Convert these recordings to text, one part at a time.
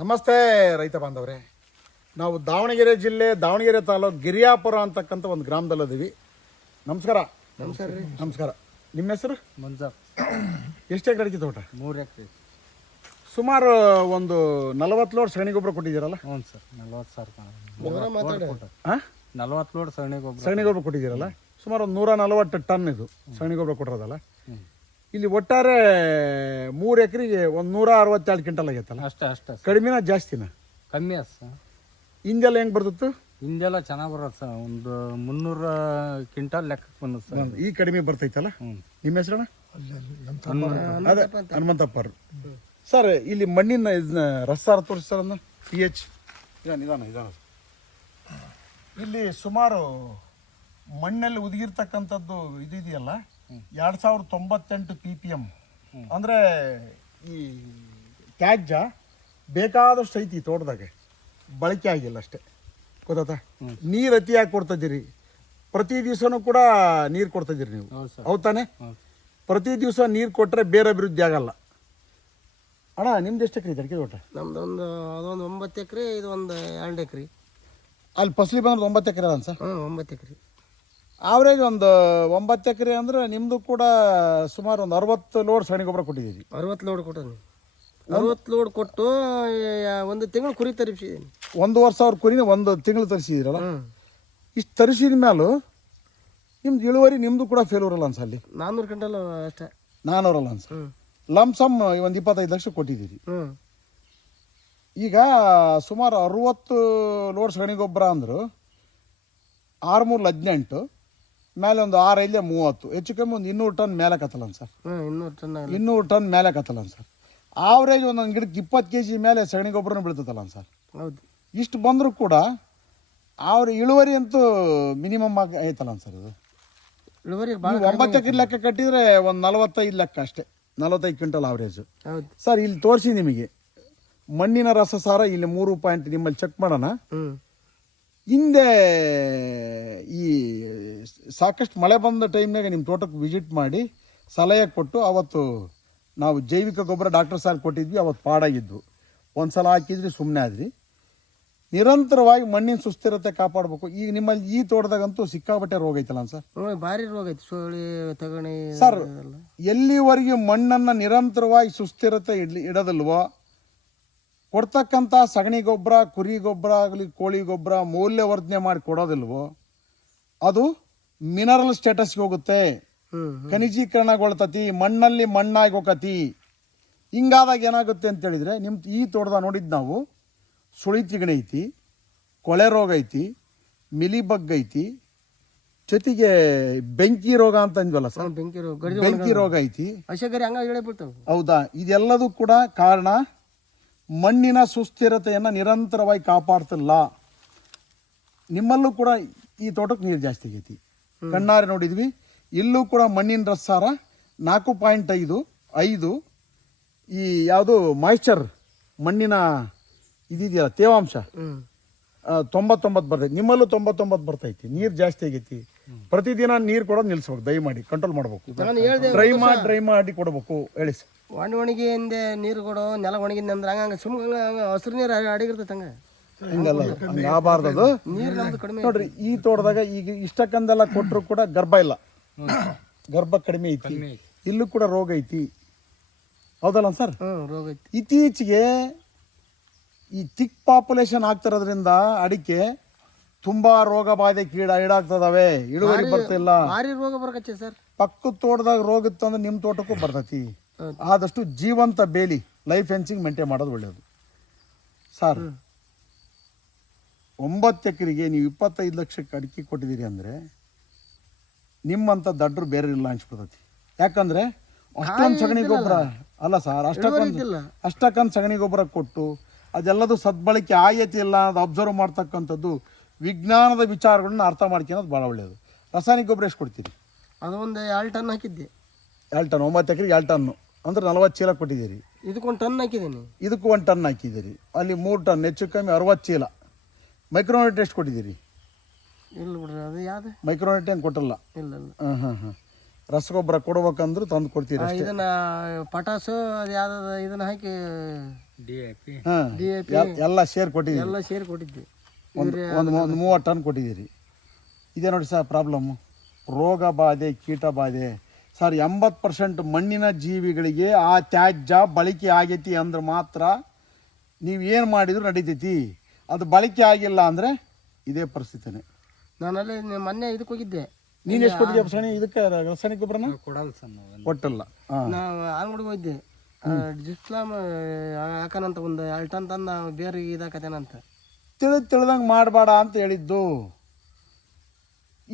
ನಮಸ್ತೆ ರೈತ ಬಾಂಧವರೇ. ನಾವು ದಾವಣಗೆರೆ ಜಿಲ್ಲೆ ದಾವಣಗೆರೆ ತಾಲೂಕು ಗಿರಿಯಾಪುರ ಅಂತಕ್ಕಂಥ ಒಂದು ಗ್ರಾಮದಲ್ಲಿದ್ದೀವಿ ನಮಸ್ಕಾರ. ನಮಸ್ಕಾರ ರೀ. ನಮಸ್ಕಾರ. ನಿಮ್ಮ ಹೆಸರು? ಮಂಜಾರ್ ಎಷ್ಟು ಎಕರೆ ಅಡಿಕೆ ತೋಟ? ಮೂರು ಎಕರೆ. ಸುಮಾರು ಒಂದು ನಲವತ್ತು ಲೋಡ್ ಸಗಣಿ ಗೊಬ್ಬರ ಕೊಟ್ಟಿದ್ದೀರಲ್ಲ? ಹ್ಞೂ ಸರ್ ನಲ್ವತ್ತು ಸಾವಿರ ಹಾಂ ನಲ್ವತ್ತು ಲೋಡ್ ಸಗಣಿ ಗೊಬ್ಬರ ಸಗಣಿ ಗೊಬ್ಬರ ಕೊಟ್ಟಿದ್ದೀರಲ್ಲ? ಸುಮಾರು ಒಂದು ನೂರ ನಲವತ್ತು ಟನ್ ಇದು ಸಗಣಿ ಗೊಬ್ಬರ ಕೊಟ್ಟಿರೋದಲ್ಲ ಇಲ್ಲಿ ಒಟ್ಟಾರೆ ಮೂರು ಎಕರೆಗೆ ಒಂದು ನೂರ ಅರವತ್ತೆರಡು ಕ್ವಿಂಟಲ್ ಆಗೈತಲ್ಲ? ಅಷ್ಟೇ ಅಷ್ಟೇ ಸರ್. ಕಡಿಮೆನ ಜಾಸ್ತಿನ? ಕಮ್ಮಿ ಅದ ಸರ್. ಹಿಂದೆಲ್ಲ ಹೆಂಗೆ ಬರ್ತಿತ್ತು? ಹಿಂದೆಲ್ಲ ಚೆನ್ನಾಗಿ ಬರೋದು ಸರ್. ಒಂದು ಮುನ್ನೂರ ಕ್ವಿಂಟಲ್ ಲೆಕ್ಕಕ್ಕೆ ಬಂದು ಸರ್. ಈ ಕಡಿಮೆ ಬರ್ತೈತಲ್ಲ? ಹ್ಞೂ ನಿಮ್ಮ ಹೆಸರಣ್ಣ? ಅದೇ ಹನುಮಂತಪ್ಪರು ಸರ್ ಇಲ್ಲಿ ಮಣ್ಣಿನ ಇದನ್ನ ರಸಾರ ತೋರಿಸಿ ಸರ್ ಅದನ್ನ ಪಿ ಎಚ್ ನಿಧಾನ ಇದಾನ ನಿಧಾನ ಇಲ್ಲಿ ಸುಮಾರು ಮಣ್ಣಲ್ಲಿ ಉದುಗಿರ್ತಕ್ಕಂಥದ್ದು ಇದು ಇದೆಯಲ್ಲ? ಎರಡು ಸಾವಿರದ ತೊಂಬತ್ತೆಂಟು ಪಿ ಪಿ ಎಂ ಅಂದರೆ ಈ ತ್ಯಾಜ್ಯ ಬೇಕಾದಷ್ಟು ಐತಿ ತೋಟದಾಗೆ. ಬಳಕೆ ಆಗಿಲ್ಲ ಅಷ್ಟೇ. ಗೊತ್ತಾತ ನೀರು ಅತಿಯಾಗಿ ಕೊಡ್ತಿದ್ದೀರಿ ಪ್ರತಿ ದಿವಸನೂ ಕೂಡ ನೀರು ಕೊಡ್ತಿದ್ದೀರಿ ನೀವು. ಹೌದು ತಾನೆ? ಪ್ರತಿ ದಿವಸ ನೀರು ಕೊಟ್ಟರೆ ಬೇರೆ ಅಭಿವೃದ್ಧಿ ಆಗಲ್ಲ. ಅಣ್ಣ ನಿಮ್ದು ಎಷ್ಟು ಎಕರೆ ಇದೆ ಅಡಿಕೆ ತೋಟ? ನಮ್ದು ಒಂದು ಅದೊಂದು ಒಂಬತ್ತು ಎಕರೆ ಇದು ಒಂದು ಎರಡು ಎಕರೆ. ಅಲ್ಲಿ ಫಸಲಿ ಬಂದ್ರೆ ಒಂಬತ್ತು ಎಕರೆ ಅಲ್ಲ ಸರ್? ಹ್ಞೂ ಒಂಬತ್ತು ಎಕರೆ. ಆವ್ರೇಜ್ ಒಂದು ಒಂಬತ್ತು ಎಕರೆ ಅಂದ್ರೆ ನಿಮ್ಮದು ಕೂಡ ಸುಮಾರು ಒಂದು ಅರವತ್ತು ಲೋಡ್ ಸಗಣಿ ಗೊಬ್ಬರ ಕೊಟ್ಟಿದ್ದೀರಿ ಅರವತ್ತು ಲೋಡ್ ಕೊಟ್ಟು ಅರವತ್ತು ಲೋಡ್ ಕೊಟ್ಟು ಒಂದು ತಿಂಗಳು ಕುರಿ ತರಿಸಿದ್ದೀನಿ. ವರ್ಷ ಸಾವಿರ ಕುರಿನ ಒಂದು ತಿಂಗಳು ತರಿಸಿದಿರಲ್ಲ ಇಷ್ಟು ತರಿಸಿದ ಮೇಲೂ ನಿಮ್ದು ಇಳುವರಿ ನಿಮ್ಮದು ಕೂಡ ಫೇಲ್ಯೂರ್ ಅಲ್ಲ? ಅನ್ಸಲ್ಲಿ ನಾನೂರು ಕ್ವಿಂಟಲ್ ಅಷ್ಟೇ. ನಾನ್ನೂರಲ್ಲ ಅನ್ಸ? ಹ್ಞೂ ಲಮ್ಸಮ್ ಒಂದು ಇಪ್ಪತ್ತೈದು ಲಕ್ಷ ಕೊಟ್ಟಿದ್ದೀರಿ. ಹ್ಞೂ ಈಗ ಸುಮಾರು ಅರುವತ್ತು ಲೋಡ್ ಸಗಣಿ ಗೊಬ್ಬರ ಅಂದರು ಆರು ಮೂರು ಹದಿನೆಂಟು. ಮೇಲೆ ಒಂದು ಆರು ಐದೇ ಮೂವತ್ತು. ಹೆಚ್ಚು ಕಮ್ಮಿ ಒಂದು ಇನ್ನೂರು ಟನ್ ಮೇಲೆ ಕತ್ತಲನ್ ಸರ್. ಇನ್ನೂರು ಟನ್ ಇನ್ನೂರು ಟನ್ ಮೇಲೆ ಕತ್ತಲನ್ ಸರ್. ಆವ್ರೇಜ್ ಒಂದೊಂದು ಗಿಡಕ್ಕೆ ಇಪ್ಪತ್ತು ಕೆ ಜಿ ಮೇಲೆ ಸಗಣಿ ಗೊಬ್ಬರನೂ ಬೀಳ್ತದಲ್ಲ ಸರ್. ಹೌದು. ಇಷ್ಟು ಬಂದರೂ ಕೂಡ ಅವ್ರ ಇಳುವರಿ ಅಂತೂ ಮಿನಿಮಮ್ ಆಗಿ ಐತಲ್ಲ ಸರ್ ಇದು. ಇಳುವರಿ ಭಾಳ ನೀವು ಒಂಬತ್ತು ಎಕರೆ ಲೆಕ್ಕ ಕಟ್ಟಿದರೆ ಒಂದು ನಲವತ್ತೈದು ಲೆಕ್ಕ ಅಷ್ಟೇ. ನಲವತ್ತೈದು ಕ್ವಿಂಟಲ್ ಆವ್ರೇಜು ಸರ್ ಇಲ್ಲಿ ತೋರಿಸಿ ನಿಮಗೆ. ಮಣ್ಣಿನ ರಸಸಾರ ಇಲ್ಲಿ ಮೂರು ಪಾಯಿಂಟ್ ನಿಮ್ಮಲ್ಲಿ ಚೆಕ್ ಮಾಡೋಣ. ಹಿಂದೆ ಈ ಸಾಕಷ್ಟು ಮಳೆ ಬಂದ ಟೈಮ್ನಾಗ ನಿಮ್ಮ ತೋಟಕ್ಕೆ ವಿಸಿಟ್ ಮಾಡಿ ಸಲಹೆ ಕೊಟ್ಟು ಅವತ್ತು ನಾವು ಜೈವಿಕ ಗೊಬ್ಬರ ಡಾಕ್ಟರ್ ಸಾರ್ ಕೊಟ್ಟಿದ್ವಿ ಅವತ್ತು ಪಾಡಾಗಿದ್ವು. ಒಂದು ಸಲ ಹಾಕಿದ್ರಿ ಸುಮ್ಮನೆ ಆದ್ರಿ. ನಿರಂತರವಾಗಿ ಮಣ್ಣಿನ ಸುಸ್ಥಿರತೆ ಕಾಪಾಡಬೇಕು. ಈಗ ನಿಮ್ಮಲ್ಲಿ ಈ ತೋಟದಾಗಂತೂ ಸಿಕ್ಕಾಪಟ್ಟೆ ರೋಗ ಐತಲ್ಲ ಸರ್ ಭಾರಿ ರೋಗ ಐತಿ. ಸೋಳಿ ತಗಣಿ ಸರ್. ಎಲ್ಲಿವರೆಗೆ ಮಣ್ಣನ್ನು ನಿರಂತರವಾಗಿ ಸುಸ್ಥಿರತೆ ಇಡ್ಲಿ ಇಡೋದಿಲ್ವೋ ಕೊಡ್ತಕ್ಕಂಥ ಸಗಣಿ ಗೊಬ್ಬರ ಕುರಿ ಗೊಬ್ಬರ ಆಗಲಿ ಕೋಳಿ ಗೊಬ್ಬರ ಮೌಲ್ಯವರ್ಧನೆ ಮಾಡಿ ಕೊಡೋದಿಲ್ವೋ ಅದು ಮಿನರಲ್ ಸ್ಟೇಟಸ್ಗೆ ಹೋಗುತ್ತೆ. ಖನಿಜೀಕರಣಗೊಳ್ತತಿ ಮಣ್ಣಲ್ಲಿ ಮಣ್ಣಾಗಿ ಹೋಗತಿ. ಹಿಂಗಾದಾಗ ಏನಾಗುತ್ತೆ ಅಂತ ಹೇಳಿದ್ರೆ ನಿಮ್ಮ ಈ ತೋಟದ ನೋಡಿದ್ದು ನಾವು ಸುಳಿ ತಿಗಣೆ ಐತಿ ಕೊಳೆ ರೋಗ ಐತಿ ಮಿಲಿಬಗ್ ಐತಿ ಜೊತೆಗೆ ಬೆಂಕಿ ರೋಗ ಅಂತ ಅಂದ್ವಲ್ಲ ಸರ್? ಬೆಂಕಿ ರೋಗ ಬೆಂಕಿ ರೋಗ ಐತಿ. ಹೌದಾ? ಇದೆಲ್ಲದೂ ಕೂಡ ಕಾರಣ ಮಣ್ಣಿನ ಸುಸ್ಥಿರತೆಯನ್ನು ನಿರಂತರವಾಗಿ ಕಾಪಾಡ್ತಿಲ್ಲ. ನಿಮ್ಮಲ್ಲೂ ಕೂಡ ಈ ತೋಟಕ್ಕೆ ನೀರು ಜಾಸ್ತಿ ಆಗೈತಿ. ಕಣ್ಣಾರೆ ನೋಡಿದ್ವಿ. ಇಲ್ಲೂ ಕೂಡ ಮಣ್ಣಿನ ರಸಾರ ನಾಲ್ಕು ಪಾಯಿಂಟ್ ಐದು ಐದು ಈ ಯಾವುದು ಮಾಯ್ಚರ್ ಮಣ್ಣಿನ ಇದೆಯಲ್ಲ ತೇವಾಂಶ. ತೊಂಬತ್ತೊಂಬತ್ತು ಬರ್ತೈತಿ. ನಿಮ್ಮಲ್ಲೂ ತೊಂಬತ್ತೊಂಬತ್ತು ಬರ್ತೈತಿ. ನೀರು ಜಾಸ್ತಿ ಆಗೈತಿ. ಪ್ರತಿದಿನ ನೀರು ಕೊಡೋದು ನಿಲ್ಲಿಸ್ಬೇಕು ದಯಮಾಡಿ ಕಂಟ್ರೋಲ್ ಮಾಡ್ಬೇಕು. ಡ್ರೈ ಮಾಡಿ ಡ್ರೈ ಮಾಡಿ ಕೊಡಬೇಕು. ಹೇಳಿ ಸರ್. ಒಣ ಒಣಗಿ ಹಿಂದೆ ನೀರು ಕೊಡೋ ನೆಲ ಒಣಗಿಂದ ಅಂದ್ರೆ ಹಂಗ ಸುಮ್ಮನೆ ಹಂಗೆ ಹಸಿರು ನೀರು ಅಡಿಗಿರ್ತೈತೆ ಹಂಗ. ಹಿಂಗಲ್ಲ ಹಂಗೆ ನೀರು ನಮ್ದು ಕಡಿಮೆ ನೋಡ್ರಿ ಈ ತೋಟದಾಗ ಈಗ ಇಷ್ಟಕ್ಕಂದೆಲ್ಲ ಕೊಟ್ಟರು ಕೂಡ ಗರ್ಭ ಇಲ್ಲ. ಗರ್ಭ ಕಡಿಮೆ ಐತಿ. ಇಲ್ಲೂ ಕೂಡ ರೋಗ ಐತಿ. ಹೌದಲ್ಲ ಸರ್? ಹ್ಞೂ ರೋಗ ಐತಿ. ಇತ್ತೀಚೆಗೆ ಈ ತಿಕ್ ಪಾಪ್ಯುಲೇಷನ್ ಆಗ್ತಿರೋದ್ರಿಂದ ಅಡಿಕೆ ತುಂಬಾ ರೋಗ ಬಾಧೆ ಕೀಡ ಈಡಾಗ್ತದವೆ. ಇಳುವರಿ ಬರ್ತಿಲ್ಲ. ಭಾರಿ ರೋಗ ಬರಕತ್ತೆ ಸರ್. ಪಕ್ಕದ ತೋಟದಾಗ ರೋಗ ಇತ್ತು ಅಂದ್ರೆ ನಿಮ್ಮ ತೋಟಕ್ಕೂ ಬರ್ತೈತಿ. ಆದಷ್ಟು ಜೀವಂತ ಬೇಲಿ ಲೈಫ್ ಫೆನ್ಸಿಂಗ್ ಮೇಂಟೈನ್ ಮಾಡೋದು ಒಳ್ಳೆಯದು ಸರ್ ಒಂಬತ್ತು ಎಕರೆಗೆ ನೀವು ಇಪ್ಪತ್ತೈದು ಲಕ್ಷಕ್ಕೆ ಅಡಿಕೆ ಕೊಟ್ಟಿದ್ದೀರಿ ಅಂದರೆ ನಿಮ್ಮಂಥ ದಡ್ಡರು ಬೇರೆ ಇಲ್ಲ ಅನ್ಸ್ಬಿಡ್ತೈತಿ. ಯಾಕಂದ್ರೆ ಅಷ್ಟೊಂದು ಸಗಣಿ ಗೊಬ್ಬರ ಅಲ್ಲ ಸರ್ ಅಷ್ಟಕ್ಕೊಂದು. ಅಷ್ಟಕ್ಕೊಂದು ಸಗಣಿ ಗೊಬ್ಬರ ಕೊಟ್ಟು ಅದೆಲ್ಲದು ಸದ್ಬಳಕೆ ಆಯತಿ ಇಲ್ಲ ಅನ್ನೋದು ಅಬ್ಸರ್ವ್ ಮಾಡ್ತಕ್ಕಂಥದ್ದು ವಿಜ್ಞಾನದ ವಿಚಾರಗಳನ್ನ ಅರ್ಥ ಮಾಡ್ಕೊಳ್ಳೋದು ಭಾಳ ಒಳ್ಳೆಯದು ರಾಸಾಯನಿಕ ಗೊಬ್ಬರ ಎಷ್ಟು ಕೊಡ್ತೀರಿ? ಅದೊಂದು ಎರಡು ಟನ್ ಹಾಕಿದ್ದೆ. ಎರಡು ಟನ್ ಒಂಬತ್ತು ಎಕರೆಗೆ ಎರಡು ಟನ್ನು. ಅಂದ್ರೆ ನಲವತ್ತು ಚೀಲ ಕೊಟ್ಟಿದ್ದೀರಿ. ಇದಕ್ಕೊಂದು ಟನ್ ಹಾಕಿದ್ದೀನಿ. ಇದಕ್ಕೂ ಒಂದು ಟನ್ ಹಾಕಿದ್ದೀರಿ. ಅಲ್ಲಿ ಮೂರು ಟನ್ ಹೆಚ್ಚು ಕಮ್ಮಿ ಅರವತ್ತು ಚೀಲ. ಮೈಕ್ರೋನೆಟ್ ಎಷ್ಟು ಕೊಟ್ಟಿದ್ದೀರಿ? ಇಲ್ಲ ಬಿಡ್ರಿ ಅದು ಯಾವ್ದು? ಮೈಕ್ರೋನೆಟ್ ಏನು ಕೊಟ್ಟಲ್ಲ? ಇಲ್ಲ ಇಲ್ಲ. ಹಾಂ ಹಾಂ ಹಾಂ. ರಸಗೊಬ್ಬರ ಕೊಡ್ಬೇಕಂದ್ರೆ ತಂದು ಕೊಡ್ತೀರಿ ಅಷ್ಟೇ. ಇದನ್ನ ಪಟಾಸು ಅದು ಯಾವ್ದು ಇದನ್ನ ಹಾಕಿ ಡಿ ಎ ಪಿ. ಹಾಂ ಡಿ ಎ ಪಿ. ಎಲ್ಲ ಶೇರ್ ಕೊಟ್ಟಿದ್ದೀರಿ. ಎಲ್ಲ ಸೇರಿ ಕೊಟ್ಟಿದ್ದೆ ಒಂದು ಒಂದು ಒಂದು ಮೂವತ್ತು ಟನ್ ಕೊಟ್ಟಿದ್ದೀರಿ. ಇದೇ ನೋಡಿ ಸರ್ ಪ್ರಾಬ್ಲಮ್ಮು ರೋಗ ಬಾಧೆ ಕೀಟ ಬಾಧೆ ಸರ್ ಎಂಬತ್ತು ಪರ್ಸೆಂಟ್ ಮಣ್ಣಿನ ಜೀವಿಗಳಿಗೆ ಆ ತ್ಯಾಜ್ಯ ಬಳಕೆ ಆಗೈತಿ ಅಂದ್ರೆ ಮಾತ್ರ ನೀವು ಏನು ಮಾಡಿದ್ರು ನಡೀತೈತಿ. ಅದು ಬಳಕೆ ಆಗಿಲ್ಲ ಅಂದರೆ ಇದೇ ಪರಿಸ್ಥಿತಿನೇ. ನಾನಲ್ಲಿ ಮೊನ್ನೆ ಇದಕ್ಕೆ ಹೋಗಿದ್ದೆ. ನೀನು ಎಷ್ಟು ಕೊಟ್ಟಿದ್ದೆ ಸಣಿ ಇದಕ್ಕೆ ರಾಸಾಯನಿಕ ಗೊಬ್ಬರನ ಕೊಡಲ್ಲ ಸರ್ ನಾವು ಕೊಟ್ಟಿಲ್ಲ. ನಾವು ಅಂಗಡಿಗೆ ಹೋಗಿದ್ದೆ. ಜಿಸ್ಲಾಮ್ ಹಾಕನಂತ ಒಂದು ಎರಡು ಟನ್ ತಂದ ಬೇರೆ ಇದಾಕತೇನಂತ. ತಿಳಿದು ತಿಳಿದಂಗೆ ಮಾಡಬೇಡ ಅಂತ ಹೇಳಿದ್ದು.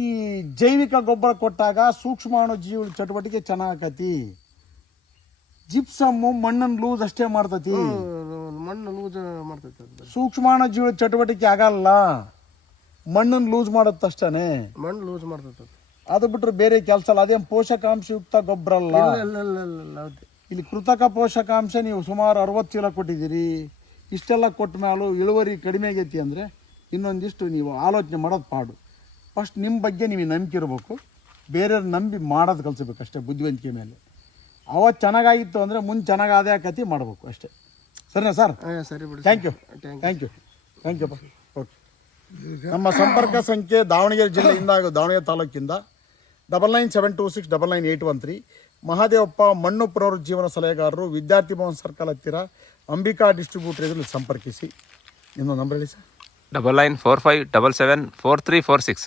ಈ ಜೈವಿಕ ಗೊಬ್ಬರ ಕೊಟ್ಟಾಗ ಸೂಕ್ಷ್ಮಾಣು ಜೀವ ಚಟುವಟಿಕೆ ಚೆನ್ನಾಗತಿ ಜಿಪ್ಸಮ್ಮು ಮಣ್ಣನ್ನು ಲೂಸ್ ಅಷ್ಟೇ ಮಾಡ್ತತಿ. ಮಣ್ಣು ಲೂಸ್ ಮಾಡ್ತೈತಿ ಸೂಕ್ಷ್ಮಾಣು ಜೀವ ಚಟುವಟಿಕೆ ಆಗಲ್ಲ. ಮಣ್ಣನ್ನು ಲೂಸ್ ಮಾಡುತ್ತಷ್ಟೇ ಮಣ್ಣು ಲೂಸ್ ಮಾಡ್ತೈತೆ ಅದು. ಬಿಟ್ಟರೆ ಬಿಟ್ರೆ ಬೇರೆ ಕೆಲಸ ಅಲ್ಲ. ಅದೇನು ಪೋಷಕಾಂಶಯುಕ್ತ ಗೊಬ್ಬರ ಅಲ್ಲ. ಇಲ್ಲಿ ಕೃತಕ ಪೋಷಕಾಂಶ ನೀವು ಸುಮಾರು ಅರವತ್ತು ಚೀಲ ಕೊಟ್ಟಿದ್ದೀರಿ. ಇಷ್ಟೆಲ್ಲ ಕೊಟ್ಟ ಮೇಲೂ ಇಳುವರಿ ಕಡಿಮೆ ಆಗೈತಿ ಅಂದರೆ ಇನ್ನೊಂದಿಷ್ಟು ನೀವು ಆಲೋಚನೆ ಮಾಡೋದು ಪಾಡು. ಫಸ್ಟ್ ನಿಮ್ಮ ಬಗ್ಗೆ ನಿಮಗೆ ನಂಬಿಕೆ ಇರಬೇಕು. ಬೇರೆಯವ್ರು ನಂಬಿ ಮಾಡೋದು ಕಲಿಸ್ಬೇಕು ಅಷ್ಟೇ ಬುದ್ಧಿವಂತಿಕೆ ಮೇಲೆ. ಅವತ್ತು ಚೆನ್ನಾಗಾಗಿತ್ತು ಅಂದರೆ ಮುಂದೆ ಚೆನ್ನಾಗಿ ಆದಾಯ ಕತಿ ಮಾಡಬೇಕು ಅಷ್ಟೇ. ಸರಿನಾ ಸರ್? ಸರಿ ಬಿಡಿ thank you thank you thank you okay ನಮ್ಮ ಸಂಪರ್ಕ ಸಂಖ್ಯೆ ದಾವಣಗೆರೆ ಜಿಲ್ಲೆಯಿಂದ ಹಾಗೂ Davanagere ತಾಲೂಕಿಂದ double nine seven two six double nine eight one three Mahadevappa ಮಣ್ಣು ಜೀವನ ಸಲಹೆಗಾರರು ವಿದ್ಯಾರ್ಥಿ ಭವನ್ ಸರ್ಕಲ್ ಹತ್ತಿರ ಅಂಬಿಕಾ ಡಿಸ್ಟ್ರಿಬ್ಯೂಟರ್ ಇದರಲ್ಲಿ ಸಂಪರ್ಕಿಸಿ. ನಿಮ್ಮ ನಂಬರ್ ಹೇಳಿ sir. Double nine four five double seven four three four six